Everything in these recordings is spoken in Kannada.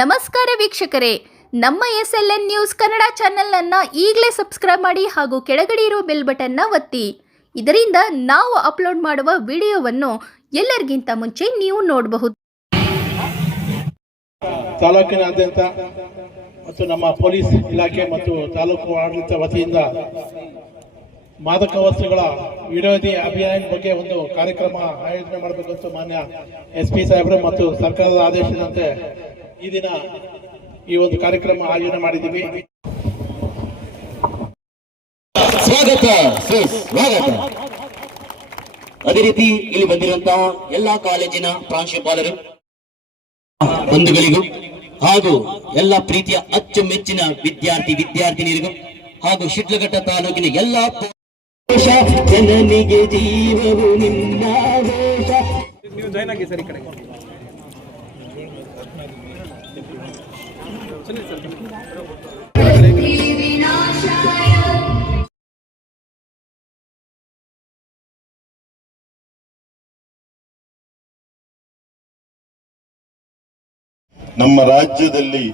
ನಮಸ್ಕಾರ ವೀಕ್ಷಕರೇ, ನಮ್ಮ SLN ನ್ಯೂಸ್ ಕನ್ನಡ ಚಾನೆಲ್ ಈಗಲೇ ಸಬ್ಸ್ಕ್ರೈಬ್ ಮಾಡಿ ಹಾಗೂ ಕೆಳಗಡೆ ಇರೋ ಬೆಲ್ ಬಟನ್ ಒತ್ತಿ. ಇದರಿಂದ ನಾವು ಅಪ್ಲೋಡ್ ಮಾಡುವ ವಿಡಿಯೋವನ್ನು ಎಲ್ಲರಿಗಿಂತ ಮುಂಚೆ ನೀವು ನೋಡಬಹುದು. ತಾಲೂಕಿನಾದ್ಯಂತ ಮತ್ತು ನಮ್ಮ ಪೊಲೀಸ್ ಇಲಾಖೆ ಮತ್ತು ತಾಲೂಕು ಆಡಳಿತ ವತಿಯಿಂದ ಮಾದಕ ವಸ್ತುಗಳ ವಿರೋಧಿ ಅಭಿಯಾನ ಬಗ್ಗೆ ಒಂದು ಕಾರ್ಯಕ್ರಮ ಆಯೋಜನೆ ಮಾಡಬೇಕಂತ ಮಾನ್ಯ SP ಸಾಹೇಬರು ಮತ್ತು ಸರ್ಕಾರದ ಆದೇಶದಂತೆ ಈ ದಿನ ಈ ಒಂದು ಕಾರ್ಯಕ್ರಮ ಆಯೋಜನೆ ಮಾಡಿದ್ದೀವಿ. ಸ್ವಾಗತ. ಅದೇ ರೀತಿ ಇಲ್ಲಿ ಬಂದಿರುವಂತಹ ಎಲ್ಲಾ ಕಾಲೇಜಿನ ಪ್ರಾಂಶುಪಾಲರು ಬಂಧುಗಳಿಗೂ ಹಾಗೂ ಎಲ್ಲ ಪ್ರೀತಿಯ ಅಚ್ಚುಮೆಚ್ಚಿನ ವಿದ್ಯಾರ್ಥಿನಿಯರಿಗೂ ಹಾಗೂ ಶಿಡ್ಲಘಟ್ಟ ತಾಲೂಕಿನ ಎಲ್ಲಾ ಜನನಿಗೆ ಜೀವವು ನಿನ್ನ ವೇಷ. ನೀವು ಜಾಯ್ನ್ ಆಗಿ ಸರಿ ಕಡೆ ನಮ್ಮ ರಾಜ್ಯದಲ್ಲಿ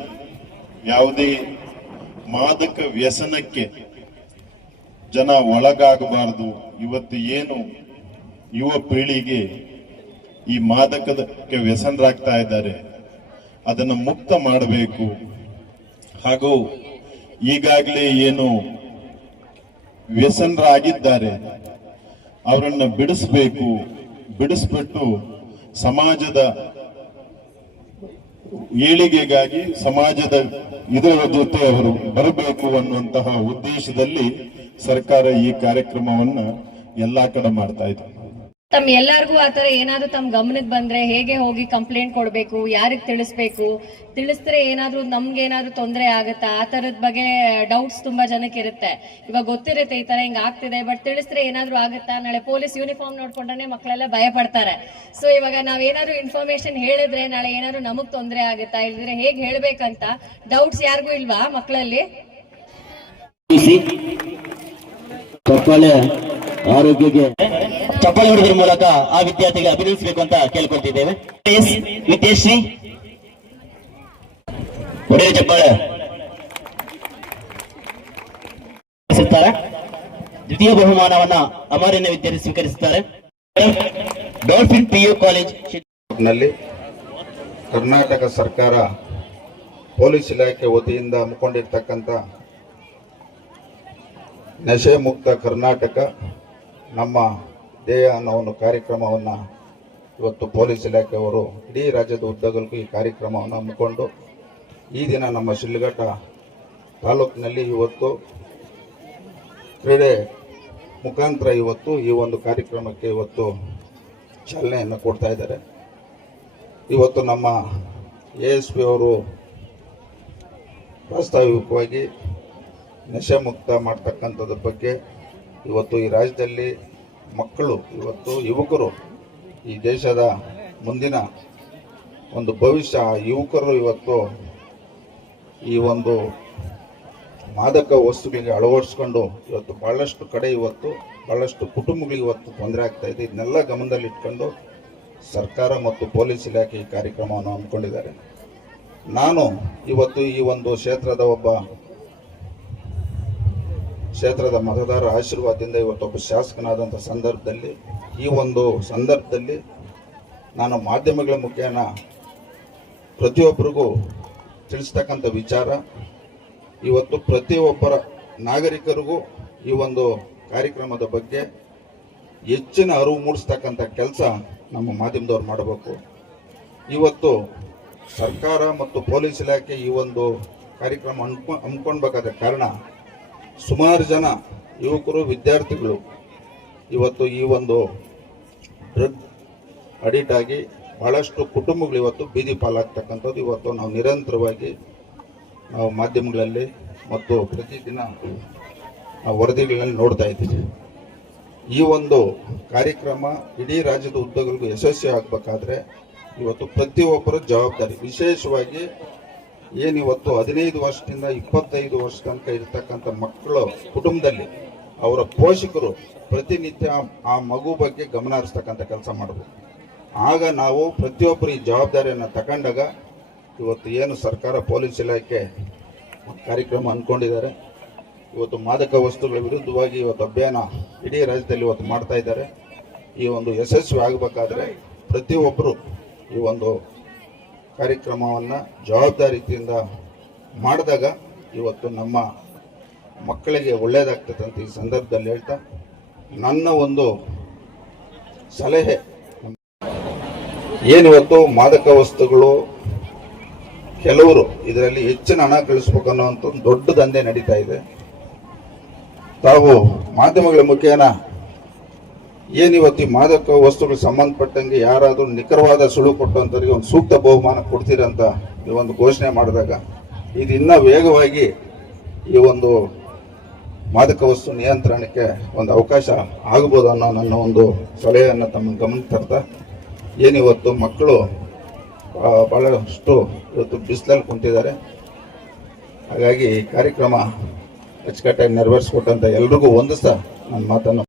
ಯಾವುದೇ ಮಾದಕ ವ್ಯಸನಕ್ಕೆ ಜನ ಒಳಗಾಗಬಾರದು. ಇವತ್ತು ಏನು ಯುವ ಪೀಳಿಗೆ ಈ ಮಾದಕಕ್ಕೆ ವ್ಯಸನರಾಗ್ತಾ ಇದ್ದಾರೆ, ಅದನ್ನು ಮುಕ್ತ ಮಾಡಬೇಕು. ಹಾಗೂ ಈಗಾಗಲೇ ಏನು ವ್ಯಸನರಾಗಿದ್ದಾರೆ ಅವರನ್ನು ಬಿಡಿಸ್ಬೇಕು. ಬಿಡಿಸ್ಬಿಟ್ಟು ಸಮಾಜದ ಏಳಿಗೆಗಾಗಿ ಸಮಾಜದ ಇದರ ಜೊತೆ ಅವರು ಬರಬೇಕು ಅನ್ನುವಂತಹ ಉದ್ದೇಶದಲ್ಲಿ ಸರ್ಕಾರ ಈ ಕಾರ್ಯಕ್ರಮವನ್ನ ಎಲ್ಲಾ ಕಡೆ ಮಾಡ್ತಾ ಇದೆ. ತಮ್ಮ ಎಲ್ಲರಿಗೂ ಆತರ ಏನಾದ್ರು ತಮ್ಮ ಗಮನಕ್ಕೆ ಬಂದ್ರೆ ಹೇಗೆ ಹೋಗಿ ಕಂಪ್ಲೇಂಟ್ ಕೊಡ್ಬೇಕು, ಯಾರಿಗೆ ತಿಳಿಸಿದ್ರೆ ಏನಾದ್ರು ನಮ್ಗೆ ಏನಾದ್ರು ತೊಂದರೆ ಆಗುತ್ತಾ, ಆ ತರದ ಬಗ್ಗೆ ಡೌಟ್ಸ್ ತುಂಬಾ ಜನಕ್ಕೆ ಇರುತ್ತೆ. ಇವಾಗ ಗೊತ್ತಿರುತ್ತೆ ಈ ತರ ಹಿಂಗ್ ಆಗ್ತಿದೆ, ಬಟ್ ತಿಳಿಸಿದ್ರೆ ಏನಾದ್ರು ಆಗುತ್ತಾ, ನಾಳೆ ಪೊಲೀಸ್ ಯೂನಿಫಾರ್ಮ್ ನೋಡ್ಕೊಂಡ್ರೆ ಮಕ್ಕಳೆಲ್ಲ ಭಯ ಪಡ್ತಾರೆ. ಸೊ ಇವಾಗ ನಾವೇನಾದ್ರು ಇನ್ಫಾರ್ಮೇಶನ್ ಹೇಳಿದ್ರೆ ನಾಳೆ ಏನಾದ್ರು ನಮಗ್ ತೊಂದರೆ ಆಗುತ್ತಾ, ಇಲ್ದಿದ್ರೆ ಹೇಗ್ ಹೇಳ್ಬೇಕಂತ ಡೌಟ್ಸ್ ಯಾರಿಗೂ ಇಲ್ವಾ ಮಕ್ಕಳಲ್ಲಿ? ಆರೋಗ್ಯಕ್ಕೆ ಚಪ್ಪಾಳೆ ಹೊಡೆದ್ರ ಮೂಲಕ ಆ ವಿದ್ಯಾರ್ಥಿಗೆ ಅಭಿನಂದಿಸಬೇಕು ಅಂತ ಕೇಳ್ಕೊಳ್ತಿದ್ದೇವೆ. ವಿದ್ಯಾಶ್ರೀ ಹೊಡೆಯ ಚಪ್ಪಾಳೆ. ದ್ವಿತೀಯ ಬಹುಮಾನವನ್ನ ಅಮರಣ್ಯ ವಿದ್ಯಾರ್ಥಿ ಸ್ವೀಕರಿಸುತ್ತಾರೆ. ಡಾಲ್ಫಿನ್ PU ಕಾಲೇಜ್ ನಲ್ಲಿ ಕರ್ನಾಟಕ ಸರ್ಕಾರ ಪೊಲೀಸ್ ಇಲಾಖೆ ವತಿಯಿಂದ ಹಮ್ಮಿಕೊಂಡಿರ್ತಕ್ಕಂಥ ನಶೆ ಮುಕ್ತ ಕರ್ನಾಟಕ ನಮ್ಮ ಧ್ಯೇಯ ಅನ್ನೋ ಒಂದು ಕಾರ್ಯಕ್ರಮವನ್ನು ಇವತ್ತು ಪೊಲೀಸ್ ಇಲಾಖೆಯವರು ಇಡೀ ರಾಜ್ಯದ ಉದ್ದಗಲಕ್ಕೂ ಈ ಕಾರ್ಯಕ್ರಮವನ್ನು ಹಮ್ಮಿಕೊಂಡು ಈ ದಿನ ನಮ್ಮ ಶಿಡ್ಲಘಟ್ಟ ತಾಲೂಕಿನಲ್ಲಿ ಇವತ್ತು ಕ್ರೀಡೆ ಮುಖಾಂತರ ಇವತ್ತು ಈ ಒಂದು ಕಾರ್ಯಕ್ರಮಕ್ಕೆ ಇವತ್ತು ಚಾಲನೆಯನ್ನು ಕೊಡ್ತಾ ಇದ್ದಾರೆ. ಇವತ್ತು ನಮ್ಮ ASP ಅವರು ಪ್ರಾಸ್ತಾವಿಕವಾಗಿ ನಶೆ ಮುಕ್ತ ಮಾಡ್ತಕ್ಕಂಥದ್ರ ಬಗ್ಗೆ ಇವತ್ತು ಈ ರಾಜ್ಯದಲ್ಲಿ ಮಕ್ಕಳು, ಇವತ್ತು ಯುವಕರು, ಈ ದೇಶದ ಮುಂದಿನ ಒಂದು ಭವಿಷ್ಯ, ಯುವಕರು ಇವತ್ತು ಈ ಒಂದು ಮಾದಕ ವಸ್ತುಗಳಿಗೆ ಅಳವಡಿಸ್ಕೊಂಡು ಇವತ್ತು ಭಾಳಷ್ಟು ಕಡೆ ಇವತ್ತು ಭಾಳಷ್ಟು ಕುಟುಂಬಗಳಿಗೆ ಇವತ್ತು ತೊಂದರೆ ಆಗ್ತಾ ಇದೆ. ಇದನ್ನೆಲ್ಲ ಗಮನದಲ್ಲಿಟ್ಕೊಂಡು ಸರ್ಕಾರ ಮತ್ತು ಪೊಲೀಸ್ ಇಲಾಖೆ ಈ ಕಾರ್ಯಕ್ರಮವನ್ನು ಹಮ್ಮಿಕೊಂಡಿದ್ದಾರೆ. ನಾನು ಇವತ್ತು ಈ ಒಂದು ಕ್ಷೇತ್ರದ ಮತದಾರರ ಆಶೀರ್ವಾದದಿಂದ ಇವತ್ತೊಬ್ಬ ಶಾಸಕನಾದಂಥ ಸಂದರ್ಭದಲ್ಲಿ ನಾನು ಮಾಧ್ಯಮಗಳ ಮುಖೇನ ಪ್ರತಿಯೊಬ್ಬರಿಗೂ ತಿಳಿಸ್ತಕ್ಕಂಥ ವಿಚಾರ, ಇವತ್ತು ಪ್ರತಿಯೊಬ್ಬರ ನಾಗರಿಕರಿಗೂ ಈ ಒಂದು ಕಾರ್ಯಕ್ರಮದ ಬಗ್ಗೆ ಹೆಚ್ಚಿನ ಅರಿವು ಮೂಡಿಸ್ತಕ್ಕಂಥ ಕೆಲಸ ನಮ್ಮ ಮಾಧ್ಯಮದವ್ರು ಮಾಡಬೇಕು. ಇವತ್ತು ಸರ್ಕಾರ ಮತ್ತು ಪೊಲೀಸ್ ಇಲಾಖೆ ಈ ಒಂದು ಕಾರ್ಯಕ್ರಮ ಹಮ್ಮಿಕೊಳ್ಬೇಕಾದ ಕಾರಣ ಸುಮಾರು ಜನ ಯುವಕರು, ವಿದ್ಯಾರ್ಥಿಗಳು ಇವತ್ತು ಈ ಒಂದು ಡ್ರಗ್ ಅಡಿಕ್ಟ್ ಆಗಿ ಬಹಳಷ್ಟು ಕುಟುಂಬಗಳು ಇವತ್ತು ಬೀದಿ ಪಾಲಾಗ್ತಕ್ಕಂಥದ್ದು ಇವತ್ತು ನಾವು ನಿರಂತರವಾಗಿ ನಾವು ಮಾಧ್ಯಮಗಳಲ್ಲಿ ಮತ್ತು ಪ್ರತಿದಿನ ನಾವು ವರದಿಗಳಲ್ಲಿ ನೋಡ್ತಾ ಇದ್ದೀವಿ. ಈ ಒಂದು ಕಾರ್ಯಕ್ರಮ ಇಡೀ ರಾಜ್ಯದ ಉದ್ದಗಲಕ್ಕೂ ಯಶಸ್ವಿ ಆಗಬೇಕಾದ್ರೆ ಇವತ್ತು ಪ್ರತಿಯೊಬ್ಬರ ಜವಾಬ್ದಾರಿ, ವಿಶೇಷವಾಗಿ ಏನಿವತ್ತು 15 ವರ್ಷದಿಂದ 25 ವರ್ಷ ತನಕ ಇರತಕ್ಕಂಥ ಮಕ್ಕಳು ಕುಟುಂಬದಲ್ಲಿ ಅವರ ಪೋಷಕರು ಪ್ರತಿನಿತ್ಯ ಆ ಮಗು ಬಗ್ಗೆ ಗಮನ ಹರಿಸ್ತಕ್ಕಂಥ ಕೆಲಸ ಮಾಡಬೇಕು. ಆಗ ನಾವು ಪ್ರತಿಯೊಬ್ಬರು ಈ ಜವಾಬ್ದಾರಿಯನ್ನು ತಗೊಂಡಾಗ ಇವತ್ತು ಏನು ಸರ್ಕಾರ ಪೊಲೀಸ್ ಇಲಾಖೆ ಕಾರ್ಯಕ್ರಮ ಅಂದ್ಕೊಂಡಿದ್ದಾರೆ, ಇವತ್ತು ಮಾದಕ ವಸ್ತುಗಳ ವಿರುದ್ಧವಾಗಿ ಇವತ್ತು ಅಭಿಯಾನ ಇಡೀ ರಾಜ್ಯದಲ್ಲಿ ಇವತ್ತು ಮಾಡ್ತಾ ಇದ್ದಾರೆ. ಈ ಒಂದು ಯಶಸ್ವಿ ಆಗಬೇಕಾದ್ರೆ ಪ್ರತಿಯೊಬ್ಬರು ಈ ಒಂದು ಕಾರ್ಯಕ್ರಮವನ್ನು ಜವಾಬ್ದಾರಿಯಿಂದ ಮಾಡಿದಾಗ ಇವತ್ತು ನಮ್ಮ ಮಕ್ಕಳಿಗೆ ಒಳ್ಳೆಯದಾಗ್ತದೆ ಅಂತ ಈ ಸಂದರ್ಭದಲ್ಲಿ ಹೇಳ್ತಾ, ನನ್ನ ಒಂದು ಸಲಹೆ ಏನಿವತ್ತು ಮಾದಕ ವಸ್ತುಗಳು ಕೆಲವರು ಇದರಲ್ಲಿ ಹೆಚ್ಚಿನ ಹಣ ಗಳಿಸ್ಬೇಕು ಅನ್ನೋಂಥ ಒಂದು ದೊಡ್ಡ ದಂಧೆ ನಡೀತಾ ಇದೆ. ತಾವು ಮಾಧ್ಯಮಗಳ ಮುಖೇನ ಏನಿವತ್ತು ಈ ಮಾದಕ ವಸ್ತುಗಳು ಸಂಬಂಧಪಟ್ಟಂಗೆ ಯಾರಾದರೂ ನಿಖರವಾದ ಸುಳುವು ಕೊಟ್ಟಂತವರಿಗೆ ಒಂದು ಸೂಕ್ತ ಬಹುಮಾನ ಕೊಡ್ತೀರಂತ ಈ ಒಂದು ಘೋಷಣೆ ಮಾಡಿದಾಗ ಇದು ಇನ್ನೂ ವೇಗವಾಗಿ ಈ ಒಂದು ಮಾದಕ ವಸ್ತು ನಿಯಂತ್ರಣಕ್ಕೆ ಒಂದು ಅವಕಾಶ ಆಗಬಹುದು ಅನ್ನೋ ನನ್ನ ಒಂದು ಸಲಹೆಯನ್ನು ತಮ್ಮ ಗಮನಕ್ಕೆ ತರ್ತಾ, ಏನಿವತ್ತು ಮಕ್ಕಳು ಭಾಳಷ್ಟು ಇವತ್ತು ಬಿಸಿಲಲ್ಲಿ ಕುಂತಿದ್ದಾರೆ. ಹಾಗಾಗಿ ಈ ಕಾರ್ಯಕ್ರಮ ಅಚ್ಚುಕಟ್ಟಾಗಿ ನೆರವೇರಿಸ್ಕೊಟ್ಟಂತ ಎಲ್ರಿಗೂ ಹೊಂದಿಸ್ತಾ ನನ್ನ ಮಾತನ್ನು